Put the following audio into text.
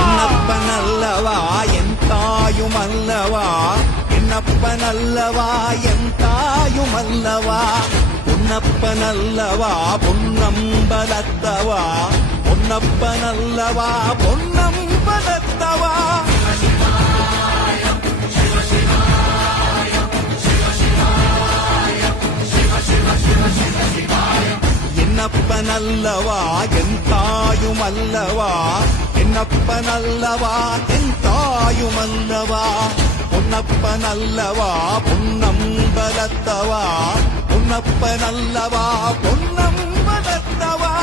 என்னப்பனல்லவா என் தாயுமல்லவா, என்னப்பனல்லவா என் தாயுமல்லவா, பொன்னப்பனல்லவா பொன்னம்பலத்தவா, பொன்னப்பனல்லவா பொன்னம்பலத்தவா. என்னப்பனல்லவா என் தாயுமல்லவா, என்னப்பனல்லவா என் தாயுமல்லவா, பொன்னப்பனல்லவா பொன்னம்பலத்தவா, பொன்னப்பனல்லவா பொன்னம்பலத்தவா.